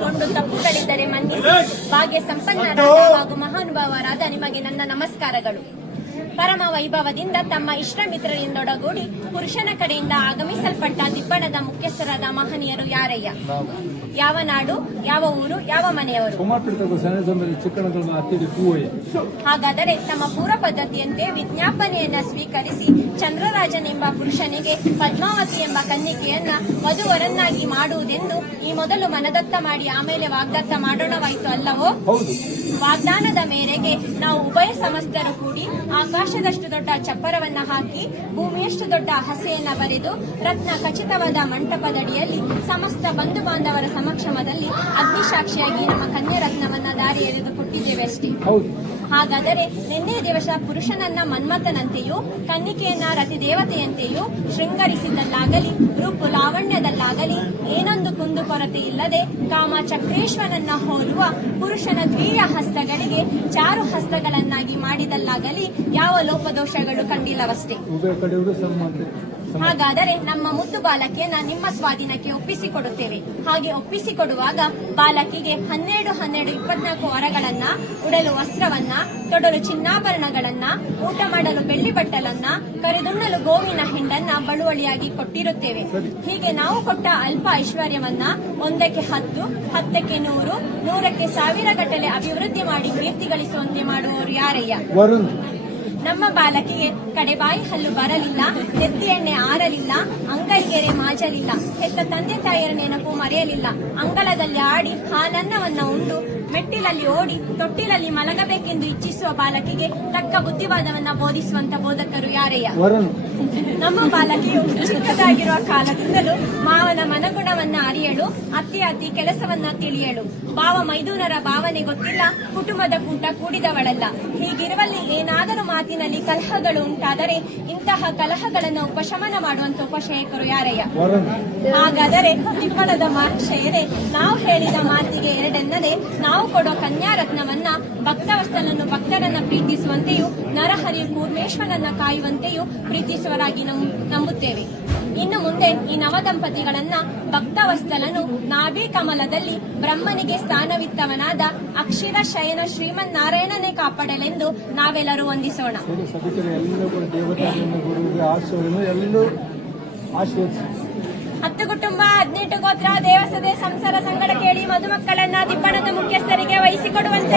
ಕೈಗೊಂಡು ತಪ್ಪುಗಳಿದ್ದರೆ ಮನ್ನಿಸಿ ಭಾಗ್ಯ ಸಂಪನ್ನರಾದ ಹಾಗೂ ಮಹಾನುಭಾವರಾದ ನಿಮಗೆ ನನ್ನ ನಮಸ್ಕಾರಗಳು. ಪರಮ ವೈಭವದಿಂದ ತಮ್ಮ ಇಷ್ಟ ಮಿತ್ರರಿಂದೊಡಗೂಡಿ ಪುರುಷನ ಕಡೆಯಿಂದ ಆಗಮಿಸಲ್ಪಟ್ಟ ದಿಬ್ಬಣದ ಮುಖ್ಯಸ್ಥರಾದ ಮಹನೀಯರು ಯಾರಯ್ಯ? ಯಾವ ನಾಡು, ಯಾವ ಊರು, ಯಾವ ಮನೆಯವರು? ಹಾಗಾದರೆ ತಮ್ಮ ಪೂರ್ವ ಪದ್ಧತಿಯಂತೆ ವಿಜ್ಞಾಪನೆಯನ್ನ ಸ್ವೀಕರಿಸಿ ಚಂದ್ರರಾಜನೆಂಬ ಪುರುಷನಿಗೆ ಪದ್ಮಾವತಿ ಎಂಬ ಕನ್ನಿಕೆಯನ್ನ ವಧುವರನ್ನಾಗಿ ಮಾಡುವುದೆಂದು ಈ ಮೊದಲು ಮನದತ್ತ ಮಾಡಿ ಆಮೇಲೆ ವಾಗ್ದತ್ತ ಮಾಡೋಣವಾಯಿತು ಅಲ್ಲವೋ? ವಾಗ್ದಾನದ ಮೇರೆಗೆ ನಾವು ಉಭಯ ಸಮಸ್ತರು ಕೂಡಿ ಆಕಾಶದಷ್ಟು ದೊಡ್ಡ ಚಪ್ಪರವನ್ನ ಹಾಕಿ ಭೂಮಿಯಷ್ಟು ದೊಡ್ಡ ಹಸೆಯನ್ನ ಬರೆದು ರತ್ನ ಖಚಿತವಾದ ಮಂಟಪದಡಿಯಲ್ಲಿ ಸಮಸ್ತ ಬಂಧು ಬಾಂಧವರ ಸಮಕ್ಷಮದಲ್ಲಿ ಅಗ್ನಿಸಾಕ್ಷಿಯಾಗಿ ನಮ್ಮ ಕನ್ಯಾರತ್ನವನ್ನ ದಾರಿ ಎರೆದು ಕೊಟ್ಟಿದ್ದೇವೆ ಅಷ್ಟೇ. ಹಾಗಾದರೆ ನಿನ್ನೆ ದಿವಸ ಪುರುಷನನ್ನ ಮನ್ಮಥನಂತೆಯೂ ಕನ್ನಿಕೆಯನ್ನ ರತಿದೇವತೆಯಂತೆಯೂ ಶೃಂಗರಿಸಿದ್ದಲ್ಲಾಗಲಿ ರೂಪು ಲಾವಣ್ಯದಲ್ಲಾಗಲಿ ಏನೊಂದು ಕುಂದು ಕೊರತೆ ಇಲ್ಲದೆ ಕಾಮ ಚಕ್ರೇಶ್ವರನನ್ನ ಹೋಲುವ ಪುರುಷನ ದ್ವಿಯ ಹಸ್ತಗಳಿಗೆ ಚಾರು ಹಸ್ತಗಳನ್ನಾಗಿ ಮಾಡಿದಲ್ಲಾಗಲಿ ಯಾವ ಲೋಪದೋಷಗಳು ಕಂಡಿಲ್ಲವಷ್ಟೇ. ಹಾಗಾದರೆ ನಮ್ಮ ಮುದ್ದು ಬಾಲಕಿಯನ್ನ ನಿಮ್ಮ ಸ್ವಾಧೀನಕ್ಕೆ ಒಪ್ಪಿಸಿಕೊಡುತ್ತೇವೆ. ಹಾಗೆ ಒಪ್ಪಿಸಿಕೊಡುವಾಗ ಬಾಲಕಿಗೆ 12-24 ವರಗಳನ್ನ, ಉಡಲು ವಸ್ತ್ರವನ್ನ, ತೊಡಲು ಚಿನ್ನಾಭರಣಗಳನ್ನ, ಊಟ ಮಾಡಲು ಬೆಳ್ಳಿ ಬಟ್ಟಲನ್ನ, ಕರೆದುಣ್ಣಲು ಗೋವಿನ ಹಿಂಡನ್ನ ಬಳುವಳಿಯಾಗಿ ಕೊಟ್ಟಿರುತ್ತೇವೆ. ಹೀಗೆ ನಾವು ಕೊಟ್ಟ ಅಲ್ಪ ಐಶ್ವರ್ಯವನ್ನ 1ಕ್ಕೆ 10, 10ಕ್ಕೆ 100, 100ಕ್ಕೆ 1000 ಗಟ್ಟಲೆ ಅಭಿವೃದ್ಧಿ ಮಾಡಿ ಕೀರ್ತಿ ಗಳಿಸುವಂತೆ ಮಾಡುವವರು ಯಾರಯ್ಯ? ನಮ್ಮ ಬಾಲಕಿಗೆ ಕಡೆಬಾಯಿ ಹಲ್ಲು ಬರಲಿಲ್ಲ, ನೆತ್ತಿ ಎಣ್ಣೆ ಆರಲಿಲ್ಲ, ಅಂಗೈಗೆರೆ ಮಾಜಲಿಲ್ಲ, ಹೆತ್ತ ತಂದೆ ತಾಯಿಯರ ನೆನಪು ಮರೆಯಲಿಲ್ಲ, ಅಂಗಳದಲ್ಲಿ ಆಡಿ ಹಾಲನ್ನವನ್ನ ಉಂಡು ಮೆಟ್ಟಿಲಲ್ಲಿ ಓಡಿ ತೊಟ್ಟಿಲಲ್ಲಿ ಮಲಗಬೇಕೆಂದು ಇಚ್ಛಿಸುವ ಬಾಲಕಿಗೆ ತಕ್ಕ ಬುದ್ಧಿವಾದವನ್ನ ಬೋಧಿಸುವಂತ ಬೋಧಕರು ಯಾರಯ್ಯ? ನಮ್ಮ ಬಾಲಕಿಯು ಚಿಕ್ಕದಾಗಿರುವ ಕಾಲದಿಂದಲೂ ಮಾವನ ಮನಗುಣವನ್ನ ಅರಿಯಳು, ಅತ್ತಿ ಕೆಲಸವನ್ನ ತಿಳಿಯಳು, ಭಾವ ಮೈದೂನರ ಭಾವನೆ ಗೊತ್ತಿಲ್ಲ, ಕುಟುಂಬದ ಕೂಟ ಕೂಡಿದವಳಲ್ಲ. ಹೀಗಿರುವಲ್ಲಿ ಏನಾದರೂ ಮಾತಿನಲ್ಲಿ ಕಲಹಗಳು ಉಂಟಾದರೆ ಇಂತಹ ಕಲಹಗಳನ್ನು ಉಪಶಮನ ಮಾಡುವಂತ ಉಪಶಯಕರು ಯಾರಯ್ಯ? ಹಾಗಾದರೆ ದಿಬ್ಬಣದ ಮಹಾಶಯರೇ, ನಾವು ಹೇಳಿದ ಮಾತಿಗೆ ಎರಡೆನ್ನದೆ ನಾವು ಕೊಡೋ ಕನ್ಯಾರತ್ನವನ್ನ ಭಕ್ತವಸ್ತನನ್ನು ಭಕ್ತರನ್ನ ಪ್ರೀತಿಸುವಂತೆಯೂ ನರಹರಿ ಕೂರ್ಮೇಶ್ವರನ್ನ ಕಾಯುವಂತೆಯೂ ಪ್ರೀತಿಸುವರಾಗಿ ನಂಬುತ್ತೇವೆ. ಇನ್ನು ಮುಂದೆ ಈ ನವದಂಪತಿಗಳನ್ನ ಭಕ್ತವಸ್ತಲನು ನಾಭಿ ಕಮಲದಲ್ಲಿ ಬ್ರಹ್ಮನಿಗೆ ಸ್ಥಾನವಿತ್ತವನಾದ ಅಕ್ಷರ ಶಯನ ಶ್ರೀಮನ್ನಾರಾಯಣನೇ ಕಾಪಾಡಲೆಂದು ನಾವೆಲ್ಲರೂ ವಂದಿಸೋಣ. 10 ಕುಟುಂಬ 18 ಗೋತ್ರ ದೇವಸದೆ ಸಂಸಾರ ಸಂಗಡ ಕೇಳಿ ಮಧುಮಕ್ಕಳನ್ನ ದಿಬ್ಬಣದ ಮುಖ್ಯಸ್ಥರಿಗೆ ವಹಿಸಿಕೊಡುವಂತೆ